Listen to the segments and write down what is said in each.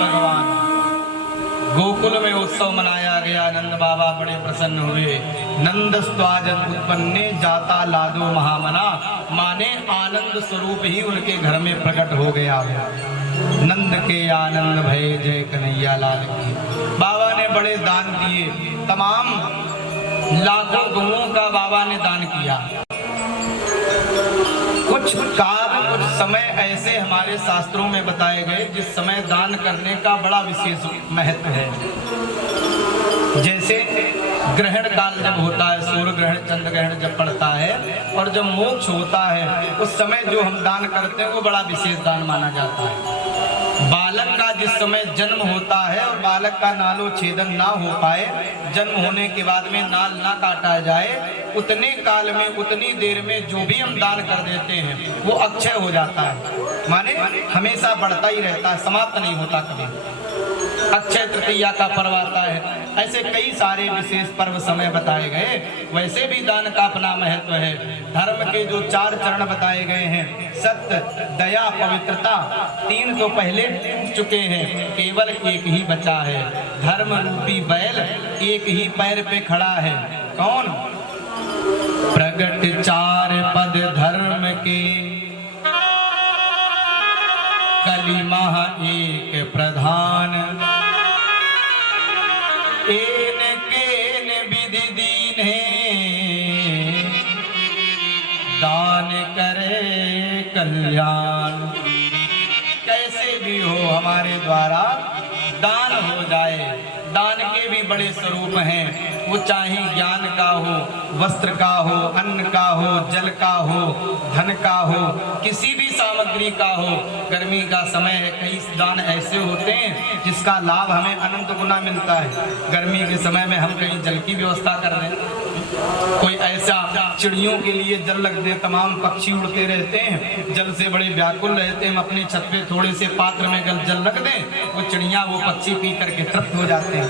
भगवान। गोकुल में उत्सव मनाया गया। नंद बाबा बड़े प्रसन्न हुए। नंदस्त्वाजन उत्पन्ने जाता लादो महामना, माने आनंद स्वरूप ही उनके घर में प्रकट हो गया। नंद के आनंद भये जय कन्हैया लाल की। बाबा ने बड़े दान दिए। तमाम लाखों गौओं का बाबा ने दान किया। कुछ काल कुछ समय ऐसे हमारे शास्त्रों में बताए गए जिस समय दान करने का बड़ा विशेष महत्व है। जैसे ग्रहण काल जब होता है, सूर्य ग्रहण चंद्र ग्रहण जब पड़ता है और जब मोक्ष होता है, उस समय जो हम दान करते हैं वो बड़ा विशेष दान माना जाता है। बालक का जिस समय जन्म होता है और बालक का नालो छेदन ना हो पाए, जन्म होने के बाद में नाल ना काटा जाए, उतने काल में उतनी देर में जो भी हम दान कर देते हैं वो अक्षय हो जाता है, माने हमेशा बढ़ता ही रहता है, समाप्त नहीं होता कभी। अक्षय तृतीया का पर्व आता है। ऐसे कई सारे विशेष पर्व समय बताए गए। वैसे भी दान का अपना महत्व है। धर्म के जो 4 चरण बताए गए हैं, सत्य दया पवित्रता, 3 तो पहले टूट चुके हैं, केवल एक ही बचा है। धर्म रूपी बैल एक ही पैर पे खड़ा है। कौन? प्रगट 4 पद धर्म के, कलिमा एक प्रधान। एन केन विधि दीन है, दान करे कल्याण। कैसे भी हो हमारे द्वारा दान हो जाए। दान के भी बड़े स्वरूप हैं। वो चाहे ज्ञान का हो, वस्त्र का हो, अन्न का हो, जल का हो, धन का हो, किसी भी सामग्री का हो। गर्मी का समय है, कई दान ऐसे होते हैं जिसका लाभ हमें अनंत गुना मिलता है। गर्मी के समय में हम कहीं जल की व्यवस्था कर दें, कोई ऐसा चिड़ियों के लिए जल रख दे, तमाम पक्षी उड़ते रहते हैं, जल से बड़े व्याकुल रहते हैं, हम अपनी छत पे थोड़े से पात्र में जल रख दें, वो चिड़िया वो पक्षी पी करके तृप्त हो जाते हैं।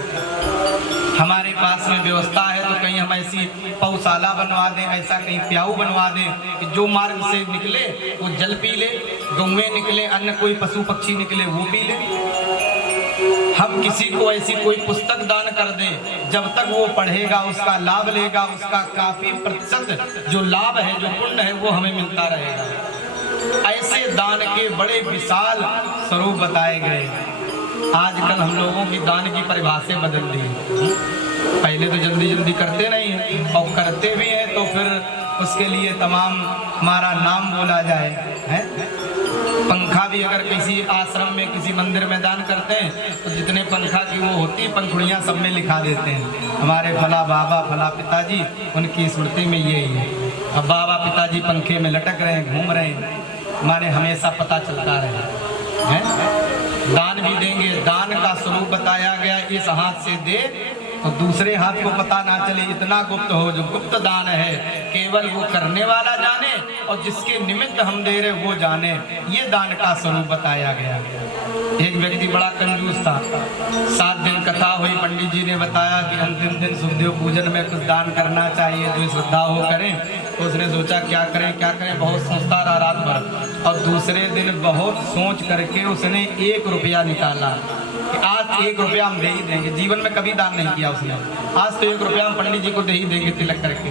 हमारे पास में व्यवस्था है तो कहीं हम ऐसी पौशाला बनवा दें, ऐसा कहीं प्याऊ बनवा दें कि जो मार्ग से निकले वो जल पी ले, गौएं निकले, अन्य कोई पशु पक्षी निकले वो पी ले। हम किसी को ऐसी कोई पुस्तक दान कर दें, जब तक वो पढ़ेगा उसका लाभ लेगा, उसका काफी प्रतिशत जो लाभ है, जो पुण्य है, वो हमें मिलता रहेगा। ऐसे दान के बड़े विशाल स्वरूप बताए गए। आजकल हम लोगों की दान की परिभाषा बदल दी है। पहले तो जल्दी जल्दी करते नहीं है, और करते भी हैं तो फिर उसके लिए तमाम हमारा नाम बोला जाए है। पंखा भी अगर किसी आश्रम में किसी मंदिर में दान करते हैं तो जितने पंखा की वो होती पंखुड़ियाँ सब में लिखा देते हैं, हमारे फला बाबा फला पिताजी, उनकी स्मृति में ये ही है। अब बाबा पिताजी पंखे में लटक रहे हैं, घूम रहे हैं, हमारे हमेशा पता चलता रहे हैं। दान भी देंगे, दान का स्वरूप बताया गया, इस हाथ से दे तो दूसरे हाथ को पता ना चले, इतना गुप्त हो। जो गुप्त दान है केवल वो करने वाला जाने और जिसके निमित्त हम दे रहे वो जाने, ये दान का स्वरूप बताया गया। एक व्यक्ति बड़ा कंजूस था। 7 दिन कथा हुई, पंडित जी ने बताया कि अंतिम दिन सुखदेव पूजन में कुछ दान करना चाहिए, जो श्रद्धा हो करें। तो उसने सोचा क्या करें क्या करें, बहुत सोचता रहा रात भर, और दूसरे दिन बहुत सोच करके उसने 1 रुपया निकाला कि आज 1 रुपया हम दे ही देंगे। जीवन में कभी दान नहीं किया उसने, आज तो 1 रुपया हम पंडित जी को दे ही देंगे तिलक करके।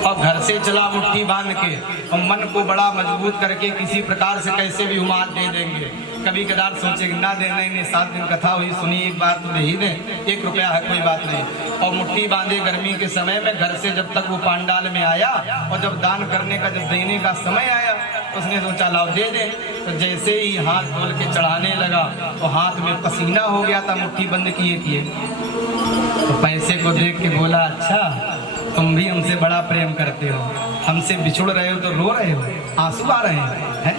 और घर से चला मुट्ठी बांध के और मन को बड़ा मजबूत करके किसी प्रकार से कैसे भी हम आज दे देंगे। कभी कदार सोचे ना दे, नहीं 7 दिन कथा हुई सुनी, एक बार तो दे ही दें, 1 रुपया है कोई बात नहीं। और मुट्ठी बांधे गर्मी के समय में घर से जब तक वो पांडाल में आया और जब दान करने का जब देने का समय आया उसने सोचा लाओ दे दे। तो जैसे ही हाथ खोल के चढ़ाने लगा तो हाथ में पसीना हो गया था, मुट्ठी बंद किए। तो पैसे को देख के बोला, अच्छा तुम भी हमसे बड़ा प्रेम करते हो, हमसे बिछुड़ रहे हो तो रो रहे हो, आंसू आ रहे हैं,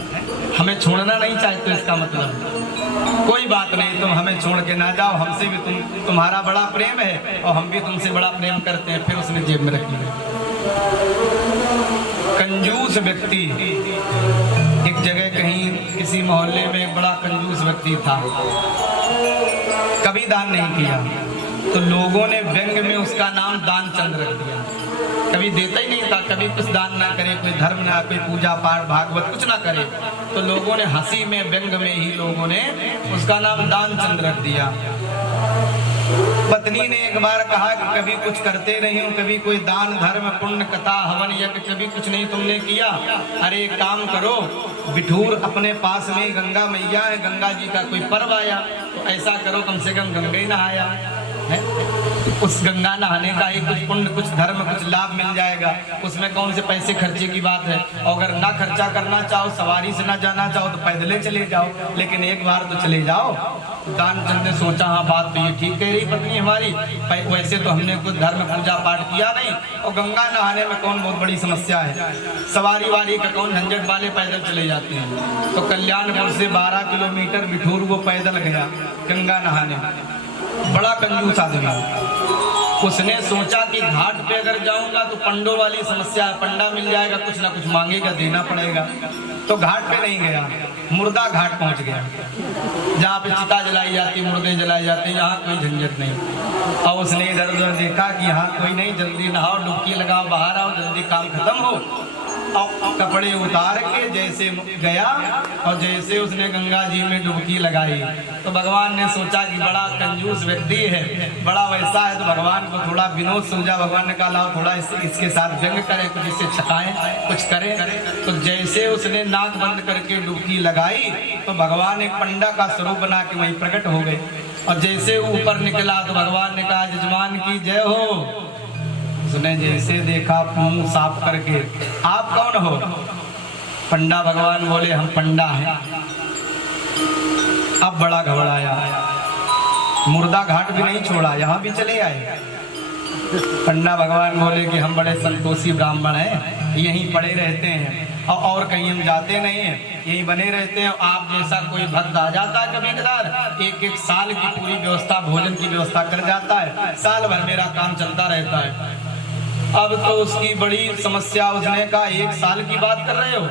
हमें छोड़ना नहीं चाहते तो इसका मतलब कोई बात नहीं, तुम हमें छोड़ के ना जाओ, हमसे भी तुम्हारा बड़ा प्रेम है और हम भी तुमसे बड़ा प्रेम करते हैं। फिर उसने जेब में रख लिया। कंजूस व्यक्ति एक जगह कहीं किसी मोहल्ले में एक बड़ा कंजूस व्यक्ति था, कभी दान नहीं किया, तो लोगों ने व्यंग में उसका नाम दानचंद रख दिया। कभी देता ही नहीं था, कभी कुछ दान ना करे, कोई धर्म ना, कोई पूजा पाठ भागवत कुछ ना करे। तो लोगों ने हंसी में व्यंग में ही लोगों ने उसका नाम दानचंद रख दिया। पत्नी ने एक बार कहा कि कभी कुछ करते नहीं हो, कभी कोई दान धर्म पुण्य कथा हवन यज्ञ कभी कुछ नहीं तुमने किया। अरे एक काम करो, बिठूर अपने पास में गंगा मैया है, गंगा जी का कोई पर्व आया तो ऐसा करो कम से कम गंगा ही नहाया है, उस गंगा नहाने का ही कुछ पुण्य कुछ धर्म कुछ लाभ मिल जाएगा, उसमें कौन से पैसे खर्चे की बात है। और अगर ना खर्चा करना चाहो, सवारी से ना जाना चाहो तो पैदले चले जाओ, लेकिन एक बार तो चले जाओ। दानचंद ने सोचा हाँ बात तो ये ठीक कह रही पत्नी हमारी, वैसे तो हमने कुछ धर्म पूजा पाठ किया नहीं, और गंगा नहाने में कौन बहुत बड़ी समस्या है, सवारी वाली का कौन, झंझट वाले पैदल चले जाते हैं। तो कल्याणपुर से 12 किलोमीटर बिठूर वो पैदल गया गंगा नहाने। बड़ा कंजूस आदमी, उसने सोचा कि घाट पे अगर जाऊंगा तो पंडों वाली समस्या है, पंडा मिल जाएगा कुछ ना कुछ मांगेगा देना पड़ेगा। तो घाट पे नहीं गया, मुर्दा घाट पहुंच गया, जहाँ पे चिता जलाई जाती, मुर्दे जलाए जाते, यहाँ कोई झंझट नहीं। और उसने इधर उधर देखा कि यहाँ कोई नहीं, जल्दी नहाओ, डुबकी लगाओ, बाहर आओ, जल्दी काम खत्म हो। और कपड़े उतार के जैसे गया और जैसे उसने गंगा जी में डुबकी लगाई तो भगवान ने सोचा कि बड़ा कंजूस व्यक्ति है, बड़ा वैसा है, तो भगवान को थोड़ा विनोद सूझा। भगवान ने कहा लाओ थोड़ा इसके साथ व्यंग करे, कुछ इससे छकाएं, कुछ करे। तो जैसे उसने नाक बंद करके डुबकी लगाई तो भगवान एक पंडा का स्वरूप बना के वहीं प्रकट हो गए। और जैसे ऊपर निकला तो भगवान ने कहा यजमान की जय हो। उसने जैसे देखा मुंह साफ करके, आप कौन हो? पंडा भगवान बोले हम पंडा हैं। अब बड़ा घबराया, मुर्दा घाट भी नहीं छोड़ा, यहाँ भी चले आए। पंडा भगवान बोले कि हम बड़े संतोषी ब्राह्मण हैं, यहीं पड़े रहते हैं और कहीं हम जाते नहीं हैं, यहीं बने रहते हैं। आप जैसा कोई भक्त आ जाता है कभी कदार, एक साल की पूरी व्यवस्था भोजन की व्यवस्था कर जाता है, साल भर मेरा काम चलता रहता है। अब तो उसकी बड़ी समस्या, उसने कहा 1 साल की बात कर रहे हो,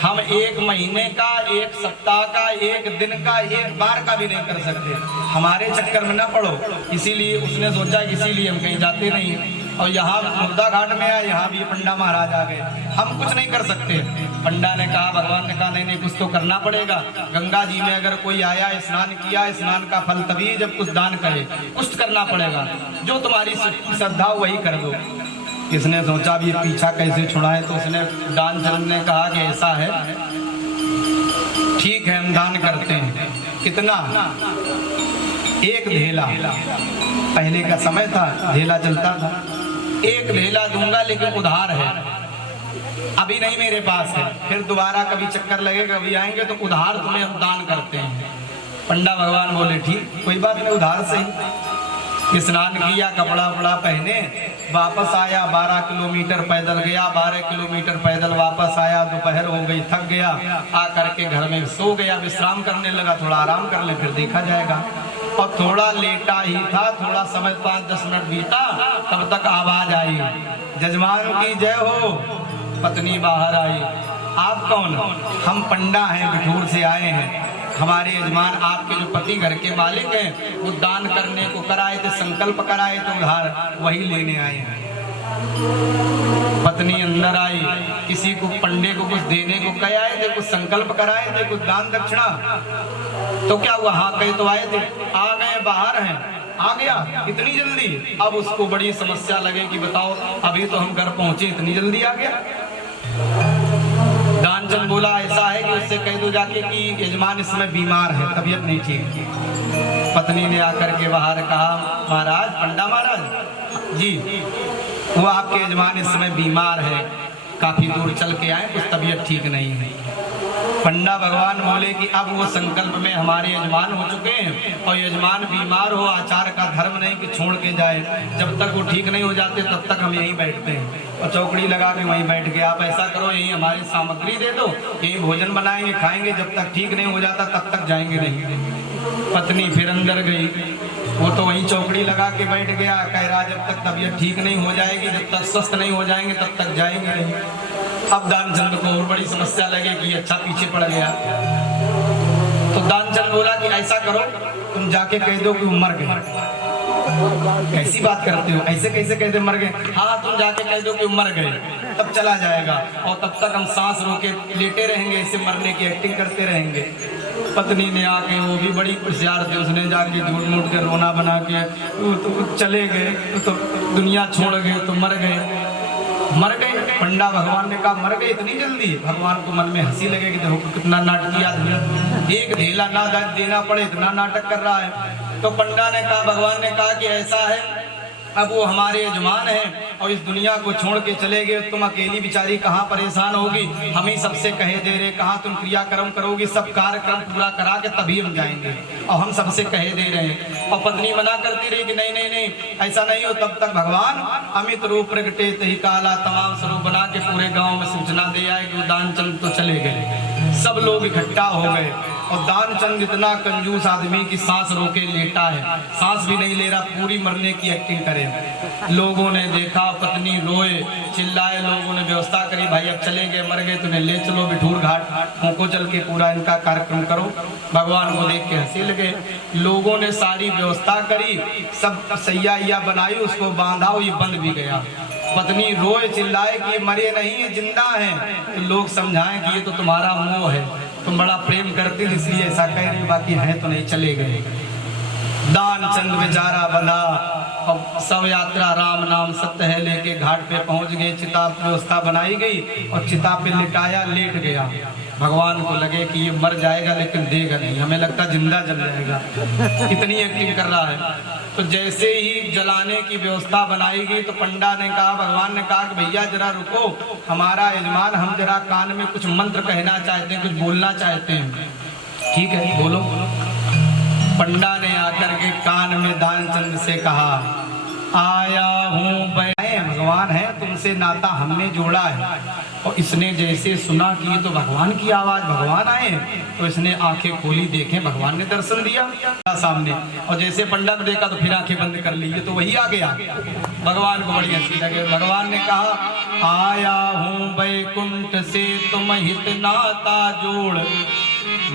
हम 1 महीने का, 1 सप्ताह का, 1 दिन का, 1 बार का भी नहीं कर सकते, हमारे चक्कर में ना पड़ो। इसीलिए उसने सोचा इसीलिए हम कहीं जाते नहीं। और यहाँ मुर्दा घाट में आया, यहाँ भी पंडा महाराज आ गए, हम कुछ नहीं कर सकते। पंडा ने कहा, भगवान ने कहा नहीं कुछ तो करना पड़ेगा। गंगा जी में अगर कोई आया, स्नान किया, स्नान का फल तभी जब कुछ दान करे, कुछ करना पड़ेगा, जो तुम्हारी श्रद्धा वही कर दो। इसने सोचा अब ये पीछा कैसे छुड़ाए, तो उसने दानचंद ने कहा कि ऐसा है, ठीक है हम दान करते हैं। कितना? 1 धेला, पहले का समय था धेला चलता था, 1 धेला दूंगा लेकिन उधार है, अभी नहीं मेरे पास है, फिर दोबारा कभी चक्कर लगेगा, कभी आएंगे तो उधार तुम्हें हम दान करते हैं। पंडा भगवान बोले ठीक, कोई बात नहीं, उधार से ही। स्नान किया, कपड़ा वपड़ा पहने, वापस आया, 12 किलोमीटर पैदल गया, 12 किलोमीटर पैदल वापस आया, दोपहर हो गई, थक गया, आकर के घर में सो गया, विश्राम करने लगा, थोड़ा आराम कर ले फिर देखा जाएगा। और थोड़ा लेटा ही था, थोड़ा समय 5-10 मिनट बीता, तब तक आवाज आई, जजमान की जय हो। पत्नी बाहर आई, आप कौन? हम पंडा हैं, बिठूर से आए हैं, हमारे यजमान आपके जो पति घर के मालिक हैं वो दान करने को कराए थे, संकल्प कराए थे उधार, वही लेने आए हैं। पत्नी अंदर आई, किसी को पंडे को कुछ देने को कह आए थे, कुछ संकल्प कराए थे, कुछ दान दक्षिणा, तो क्या हुआ? हाँ कहे तो आए थे, आ गए, बाहर हैं, आ गया इतनी जल्दी। अब उसको बड़ी समस्या लगे कि बताओ अभी तो हम घर पहुंचे, इतनी जल्दी आ गया। दानचंद बोला ऐसा है कि उससे कह दो जाके कि यजमान इस समय बीमार है, तबीयत नहीं ठीक। पत्नी ने आकर के बाहर कहा, महाराज, पंडा महाराज जी, वो आपके यजमान इस समय बीमार है, काफी दूर चल के आए, कुछ तबीयत ठीक नहीं है। पंडा भगवान बोले कि अब वो संकल्प में हमारे यजमान हो चुके हैं, और यजमान बीमार हो, आचार का धर्म नहीं कि छोड़ के जाए, जब तक वो ठीक नहीं हो जाते तब तक हम यहीं बैठते हैं। और चौकड़ी लगा के वहीं बैठ गए, आप ऐसा करो यहीं हमारी सामग्री दे दो, यहीं भोजन बनाएंगे, खाएंगे, जब तक ठीक नहीं हो जाता तब तक जाएंगे नहीं। पत्नी फिर अंदर गई, वो तो वहीं चौकड़ी लगा के बैठ गया, कह रहा जब तक तबीयत ठीक नहीं हो जाएगी, जब तक स्वस्थ नहीं हो जाएंगे तब तक जाएंगे नहीं। अब दानचंद को और बड़ी समस्या लगे कि अच्छा पीछे पड़ गया। तो दानचंद बोला कि ऐसा करो, तुम जाके कह दो कि वो मर गए। कैसी बात करते हो, ऐसे कैसे कहते मर गए? हाँ तुम जाके कह दो कि मर गए, तब चला जाएगा, और तब तक हम सांस रोके लेटे रहेंगे, ऐसे मरने की एक्टिंग करते रहेंगे। पत्नी ने आके, वो भी बड़ी होशियार थी, उसने जाके झूठ मूठ के रोना बना के तो चले गए, तो दुनिया छोड़ गए, तो मर गए। पंडा भगवान ने कहा मर गए इतनी जल्दी? भगवान को मन में हंसी लगे कि देखो कितना नाटकी आदमी, एक ढेला ना देना पड़े इतना नाटक कर रहा है। तो पंडा ने कहा, भगवान ने कहा कि ऐसा है, अब वो हमारे यजमान हैं और इस दुनिया को छोड़ के चले गए, तुम अकेली बेचारी कहाँ परेशान होगी, हम ही सबसे कहे दे रहे, कहाँ तुम क्रियाक्रम करोगी, सब कार्यक्रम पूरा करा के तभी हम जाएंगे, और हम सबसे कहे दे रहे हैं। और पत्नी मना करती रही कि नहीं नहीं नहीं ऐसा नहीं हो। तब तक भगवान अमित रूप प्रगटे तही काला, तमाम स्वरूप बना के पूरे गाँव में सूचना दे आए कि दानचंद तो चले गए। सब लोग इकट्ठा हो गए, और दानचंद इतना कंजूस आदमी की सांस रोके लेटा है, सांस भी नहीं ले रहा, पूरी मरने की एक्टिंग करे। लोगों ने देखा, पत्नी रोए चिल्लाए, लोगों ने व्यवस्था करी, भाई अब चले गए मर गए, तुम्हें ले चलो बिठूर घाट, को चल के पूरा इनका कार्यक्रम करो। भगवान को देख के हंसी लगे। लोगों ने सारी व्यवस्था करी, सब सैया बनाई, उसको बांधा, ये बंद भी गया। पत्नी रोए चिल्लाए कि ये मरे नहीं है जिंदा है। तो लोग समझाएं कि ये तो तुम्हारा मोह है, तुम बड़ा प्रेम करते थे इसलिए ऐसा कह रही, बाकी है तो नहीं, चले गए। दानचंद बेचारा बंधा, और सब यात्रा राम नाम सत्य है लेके घाट पे पहुंच गए। चिता व्यवस्था बनाई गई और चिता पे लिटाया, लेट गया। भगवान को लगे कि ये मर जाएगा लेकिन देगा नहीं, हमें लगता जिंदा जल जाएगा, इतनी एक्टिंग कर रहा है। तो जैसे ही जलाने की व्यवस्था बनाई गई तो पंडा ने कहा, भगवान ने कहा कि भैया जरा रुको, हमारा यजमान, हम जरा कान में कुछ मंत्र कहना चाहते हैं, कुछ बोलना चाहते हैं। ठीक है बोलो। पंडा ने आकर के कान में दानचंद से कहा, आया हूँ भगवान है, तुमसे नाता हमने जोड़ा है। और इसने जैसे सुना कि ये तो भगवान की आवाज, भगवान आए, तो इसने आंखें खोली, देखें भगवान ने दर्शन दिया सामने। और जैसे पंडा ने देखा तो फिर आंखें बंद कर ली, ये तो वही आ गया। भगवान को बड़ी हंसी लगे। भगवान ने कहा, आया हूँ बैकुंठ से तुम हित नाता जोड़,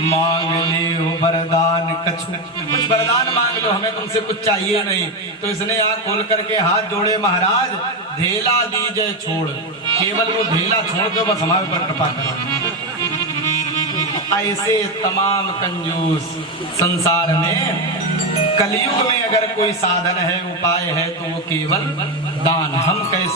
मांग ले वरदान कछु, कुछ वरदान मांग लो, हमें तुमसे कुछ चाहिए नहीं। तो इसने आंख खोल करके हाथ जोड़े, महाराज ढेला दीजिए छोड़, केवल वो ढेला छोड़ दो, बस हमारे ऊपर कृपा करो। ऐसे तमाम कंजूस संसार में कलयुग में अगर कोई साधन है, उपाय है, तो वो केवल दान। हम कैसे